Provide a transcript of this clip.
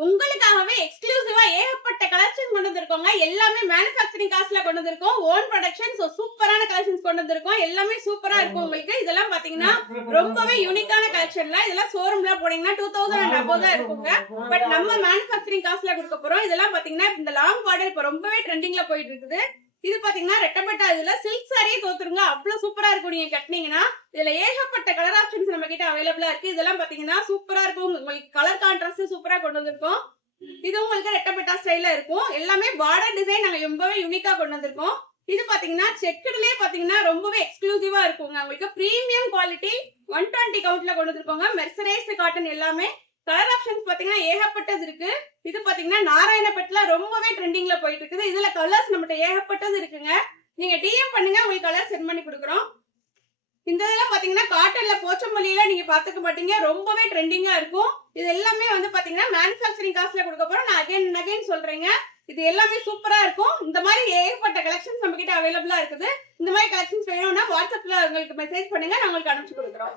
உங்களுக்காகவே எக்ஸ்க்ளூசிவா ஏகப்பட்ட கலெக்ஷன் கொண்டு வந்திருக்கோங்க. எல்லாமே மேனுஃபேக்சரிங் காஸ்ட்ல கொண்டு வந்திருக்கோம். Own production. சூப்பரான கலெக்ஷன்ஸ் கொண்டு வந்திருக்கோம். எல்லாமே சூப்பரா இருக்கும் உங்களுக்கு. இதெல்லாம் பாத்தீங்கன்னா ரொம்பவே யூனிக்கான கலெக்ஷன்ல. இதெல்லாம் ஷோரூம்ல போனீங்கன்னா 2000 அண்ட் அபோவ் தான் இருக்குங்க. பட் நம்ம மேனுஃபேக்சரிங் காஸ்ட்ல கொடுக்க போறோம். இதெல்லாம் பாத்தீங்கன்னா இந்த லாங் பார்டர் இப்ப ரொம்பவே ட்ரெண்டிங்ல போயிட்டு இருக்குது. இது பாத்தீங்கன்னா ரெட்டப்பட்டா இதுல சில்க் சாரியே தோத்துருங்க. அவ்வளவு சூப்பரா இருக்கும் நீங்க கட்டினீங்கன்னா. இதுல ஏகப்பட்ட கலர் ஆப்ஷன்ஸ் நம்ம கிட்ட அவைலபிளா இருக்கு. இதெல்லாம் பாத்தீங்கன்னா சூப்பரா இருக்கும். உங்களுக்கு கலர் கான்ட்ராஸ்ட் சூப்பரா கொண்டு வந்திருக்கோம். இது உங்களுக்கு ரெட்டப்பட்டா ஸ்டைல்ல இருக்கும். எல்லாமே பார்டர் டிசைன் நாங்க ரொம்பவே யூனிக்கா கொண்டு வந்திருக்கோம். இது பாத்தீங்கன்னா செக்குடுலயே பாத்தீங்கன்னா ரொம்பவே எக்ஸ்க்ளூசிவா இருக்குங்க. உங்களுக்கு பிரீமியம் குவாலிட்டி 120 கவுண்ட்ல கொண்டு வந்திருக்கோங்க. மெர்சரைஸ்டு காட்டன் எல்லாமே. கலர் ஆப்ஷன்ஸ் பாத்தீங்கன்னா ஏகப்பட்டது இருக்கு. இது பாத்தீங்கன்னா நாராயணப்பட்டுல ரொம்பவே ட்ரெண்டிங்ல போயிட்டு இருக்குது. இதுல கலர்ஸ் நம்மகிட்ட ஏகப்பட்டது இருக்குங்க. நீங்க டிஎம் பண்ணுங்க, உங்களுக்கு கலர் சென்ட் பண்ணி கொடுக்குறோம். இந்த இதெல்லாம் பாத்தீங்கன்னா காட்டன்ல போச்சம்பள்ளியில நீங்க பாத்துக்க மாட்டீங்க. ரொம்பவே ட்ரெண்டிங்கா இருக்கும். இது எல்லாமே வந்து பாத்தீங்கன்னா மேனுஃபேக்சரிங் காஸ்ட்ல கொடுக்க போறோம். நான் அகைன் சொல்றேங்க. இது எல்லாமே சூப்பரா இருக்கும். இந்த மாதிரி ஏகப்பட்ட கலெக்ஷன்ஸ் நம்ம கிட்ட அவைலபிளா இருக்குது. இந்த மாதிரி கலெக்ஷன்ஸ் வேணும்னா வாட்ஸ்அப்ல உங்களுக்கு மெசேஜ் பண்ணுங்க, நான் உங்களுக்கு அனுப்பிச்சு கொடுக்குறோம்.